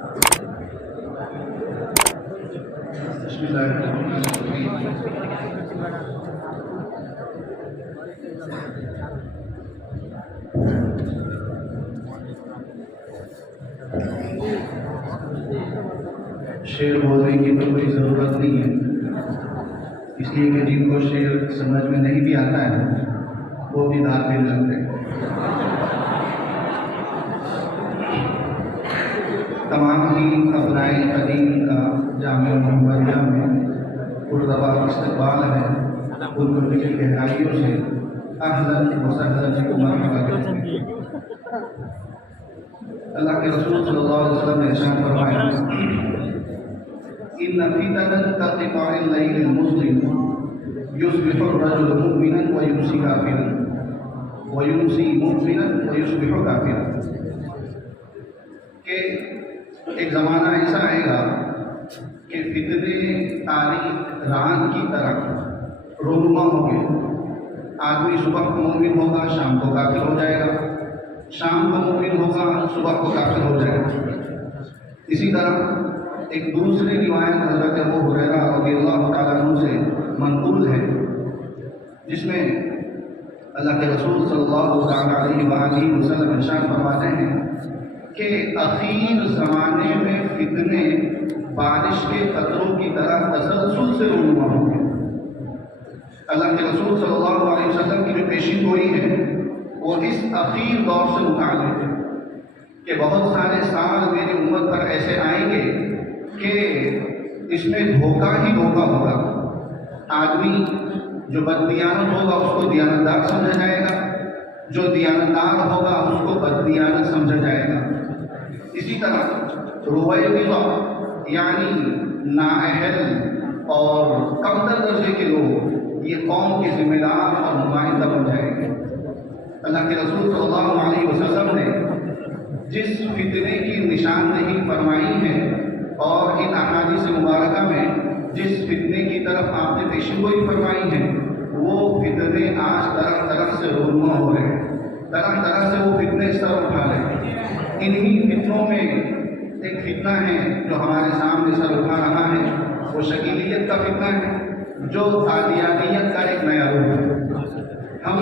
بسم اللہ الرحمن الرحیم۔ شعر بولنے کی تو کوئی ضرورت نہیں ہے، اس لیے کہ جن کو شعر سمجھ میں نہیں بھی آتا ہے وہ بھی دار دل لگتے ہیں۔ تمام ہی ابنائے قدیم کا جامع محمدیہ میں پرتبا استقبال ہے، ان کو دل کی گہرائیوں سے اہلاً و سہلاً مرحبا کہتے ہیں۔ اللہ کے رسول صلی اللہ علیہ وسلم نے ارشاد فرمایا، ان فتن كقطع الليل المظلم يصبح الرجل مؤمنا ويمسي كافرا ويمسي مؤمنا ويصبح كافرا، کہ ایک زمانہ ایسا آئے گا کہ فتنے تاریک رات کی طرح رونما ہوں گے۔ آدمی صبح کو مومن ہوگا، شام کو کافر ہو جائے گا، شام کو مومن ہوگا، صبح کو کافر ہو جائے گا۔ اسی طرح ایک دوسری روایت حضرت ابو ہریرہ رضی اللہ تعالیٰ عنہ سے منقول ہے، جس میں اللہ کے رسول صلی اللہ علیہ وآلہ وسلم ارشاد فرماتے ہیں کہ اخیر زمانے میں فتنے بارش کے قطروں کی طرح تسلسل سے رونما ہوں گے۔ اللہ کے رسول صلی اللہ علیہ وسلم کی جو پیشین گوئی ہے وہ اس اخیر دور سے متعلق ہے کہ بہت سارے سال میری امت پر ایسے آئیں گے کہ اس میں دھوکہ ہی دھوکہ ہوگا۔ آدمی جو بددیانت ہوگا اس کو دیانتدار سمجھا جائے گا، جو دیانتدار ہوگا اس کو بددیانت سمجھا جائے گا۔ اسی طرح رویبضہ یعنی نااہل اور کمتر درجے کے لوگ یہ قوم کے ذمہ دار اور نمائندہ بن جائیں گے۔ اللہ کے رسول صلی اللہ علیہ وسلم نے جس فتنے کی نشاندہی فرمائی ہے اور ان احادیث مبارکہ میں جس فتنے کی طرف آپ نے پیشین گوئی فرمائی ہے وہ فتنے آج طرح طرح سے رونما ہو رہے ہیں، طرح طرح سے وہ فتنے سر اٹھا رہے ہیں۔ انہی فتنوں میں ایک فتنہ ہے جو ہمارے سامنے سر اٹھا رہا ہے، وہ شکیلیت کا فتنہ ہے، جو قادیانیت کا ایک نیا روپ ہے۔ ہم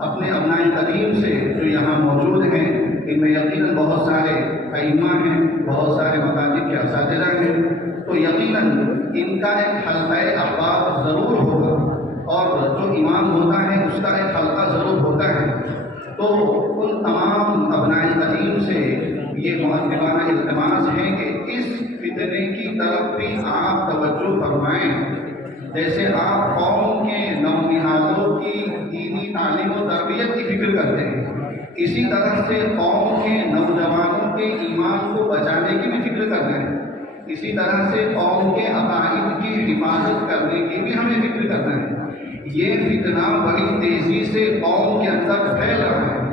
اپنے ابنائے قدیم سے جو یہاں موجود ہیں ان میں یقیناً بہت سارے ائمہ ہیں، بہت سارے مکاتب کے اساتذہ ہیں، تو یقیناً ان کا ایک حلقہ احباب ضرور ہوگا اور جو امام ہوتا ہے اس کا ایک حلقہ ضرور ہوتا ہے۔ تو ان تمام ابنائے قدیم سے یہ مؤدبانہ التماس ہے کہ اس فتنے کی طرف بھی آپ توجہ فرمائیں۔ جیسے آپ قوم کے نونہالوں کی دینی تعلیم و تربیت کی فکر کرتے ہیں، اسی طرح سے قوم کے نوجوانوں کے ایمان کو بچانے کی بھی فکر کرتے ہیں، اسی طرح سے قوم کے عقائد کی حفاظت کرنے کی بھی ہمیں فکر کرنا ہے۔ یہ فتنہ بڑی تیزی سے قوم کے اندر پھیل رہا ہے۔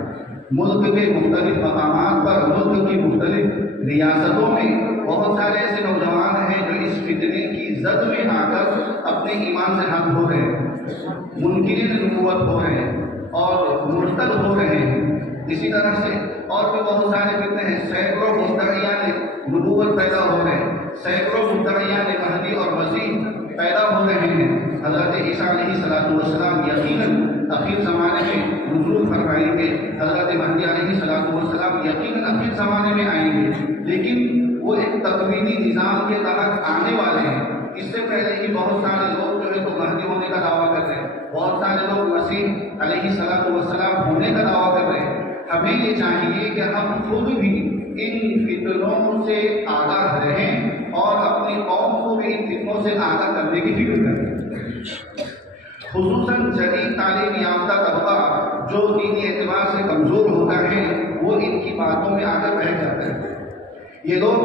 ملک کے مختلف مقامات پر، ملک کی مختلف ریاستوں میں بہت سارے ایسے نوجوان ہیں جو اس فتنے کی زد میں آ کر اپنے ایمان سے ہاتھ دھو رہے ہیں، منکرین نبوت ہو رہے ہیں اور مرتد ہو رہے ہیں۔ اسی طرح سے اور بھی بہت سارے فتنے ہیں، سینکڑوں مدعیان نبوت پیدا ہو رہے ہیں، سینکڑوں مدعیان مہدی اور مسیح پیدا ہو رہے ہیں۔ حضرت عیسیٰ علیہ السلام یقیناً اخیر زمانے میں نزول فرمائیں گے، حضرت مہدی علیہ السلام یقیناً اخیر زمانے میں آئیں گے، لیکن وہ ایک تکوینی نظام کے تحت آنے والے ہیں۔ اس سے پہلے ہی بہت سارے لوگ جو ہے تو مہدی ہونے کا دعویٰ کرتے ہیں، بہت سارے لوگ مسیح علیہ السلام ہونے کا دعویٰ کر رہے ہیں۔ ہمیں یہ چاہیے کہ ہم خود بھی ان فتنوں سے آگاہ رہیں اور اپنی قوم کو بھی ان فتنوں سے آگاہ کرنے کی فکر کریں۔ خصوصاً جدید تعلیم یافتہ طبقہ جو دینی اعتبار سے کمزور ہوتا ہے وہ ان کی باتوں میں آ کر بیٹھ جاتا ہے۔ یہ لوگ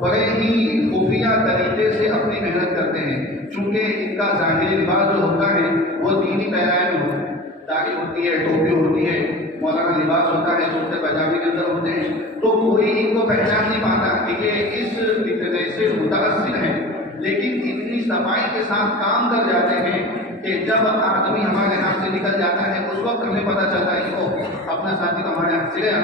بڑے ہی خفیہ طریقے سے اپنی محنت کرتے ہیں، چونکہ ان کا ظاہری لباس جو ہوتا ہے وہ دینی پیرائے میں ہوتا ہے، داڑھی ہوتی ہے، ٹوپی ہوتی ہے، مولانا لباس ہوتا ہے، کرتے پاجامے کے اندر ہوتے ہیں، تو کوئی ان کو پہچان نہیں پاتا کہ یہ اس فتنے سے متاثر ہیں، لیکن اتنی صفائی کے ساتھ کام کر جاتے ہیں کہ جب آدمی ہمارے ہاتھ سے نکل جاتا ہے اس وقت ہمیں پتہ چلتا ہے کہ اپنا ساتھی تو ہمارے ہاتھ سے گیا۔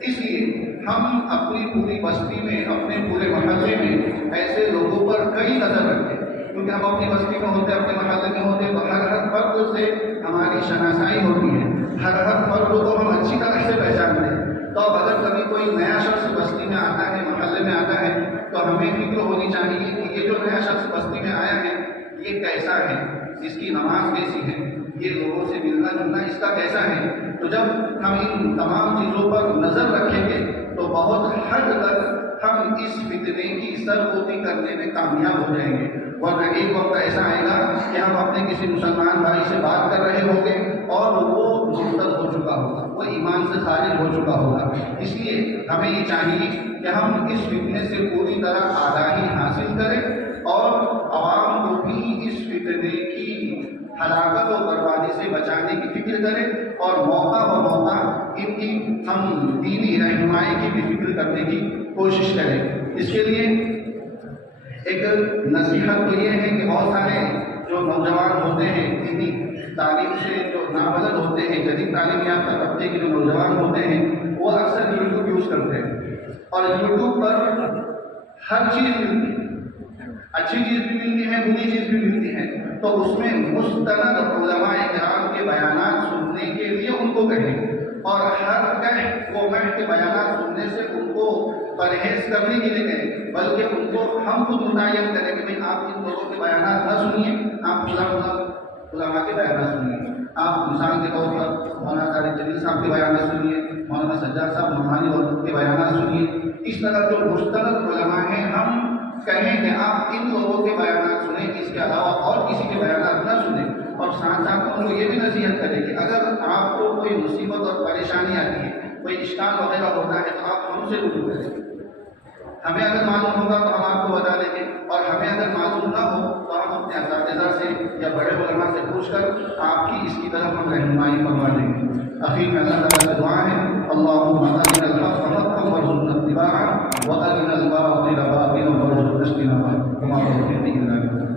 اس لیے ہم اپنی پوری بستی میں، اپنے پورے محلے میں ایسے لوگوں پر کئی نظر رکھیں، کیونکہ ہم اپنی بستی میں ہوتے، اپنے محلے میں ہوتے تو ہر فرد سے ہماری شناسائی ہوتی ہے، ہر فرد کو ہم اچھی طرح سے پہچانتے ہیں۔ تو اب اگر کبھی کوئی نیا شخص بستی میں آتا ہے، محلے میں آتا ہے، تو ہمیں فکر ہونی چاہیے کہ یہ جو نیا شخص بستی میں آیا ہے یہ کیسا ہے، اس کی نماز کیسی ہے، یہ لوگوں سے ملنا جلنا اس کا کیسا ہے۔ تو جب ہم ان تمام چیزوں پر نظر رکھیں گے تو بہت حد تک ہم اس فتنے کی سرکوبی کرنے میں کامیاب ہو جائیں گے، ورنہ ایک وقت ایسا آئے گا کہ ہم اپنے کسی مسلمان بھائی سے بات کر رہے ہوں گے اور وہ مرتد ہو چکا ہوگا، وہ ایمان سے خارج ہو چکا ہوگا۔ اس لیے ہمیں یہ چاہیے کہ ہم اس فتنے سے پوری طرح آگاہی حاصل کریں اور عوام کو بھی اس فتنے کی ہلاکت و بربادی سے بچانے کی فکر کریں، اور موقع و موقع ان کی ہم دینی رہنمائی کی بھی فکر کرنے کی کوشش کریں۔ اس کے لیے ایک نصیحت تو یہ ہے کہ بہت سارے جو نوجوان ہوتے ہیں، دینی تعلیم سے جو نابلد ہوتے ہیں، جدید تعلیم یافتہ طبقے کے جو نوجوان ہوتے ہیں، وہ اکثر یوٹیوب یوز کرتے ہیں، اور یوٹیوب پر ہر چیز ملتی ہے، اچھی چیز بھی ملتی ہے، بری چیز بھی ملتی ہے۔ تو اس میں مستند علماء کرام کے بیانات سننے کے لیے ان کو کہیں، اور ہر کہہ و مہ کے بیانات سننے سے ان کو پرہیز کرنے کے لیے کہیں، بلکہ ان کو ہم خود متعین کریں کہ بھائی آپ ان لوگوں کے بیانات نہ سنیے، آپ علماء کے بیانات سنیے۔ آپ مثال کے طور پر مولانا طارق جلیل صاحب کے بیانات سنیے، مولانا سجاد صاحب نعمانی اور کے بیانات سنیے۔ اس طرح جو مستند علماء ہیں، ہم کہیں کہ آپ ان لوگوں کے بیانات سنیں، اس کے علاوہ اور کسی کے بیانات نہ سنیں، اور ساتھ ساتھ ان کو یہ بھی نصیحت کریں کہ اگر آپ کو کوئی مصیبت اور پریشانی آتی ہے، کوئی اشکال وغیرہ ہوتا ہے، تو آپ ہم سے رجوع کریں۔ ہمیں اگر معلوم ہوگا تو ہم آپ کو بتا دیں گے، اور ہمیں اگر معلوم نہ ہو تو ہم اپنے اساتذہ سے یا بڑے علماء سے پوچھ کر آپ کی اس کی طرف ہم رہنمائی فرما دیں گے۔ اخیر میں اللہ تعالیٰ سے دعا ہے، اللہم ارنا الحق حقا وارزقنا اتباعہ وارنا الباطل باطلا وارزقنا اجتنابہ، وما توفیقی الا باللہ۔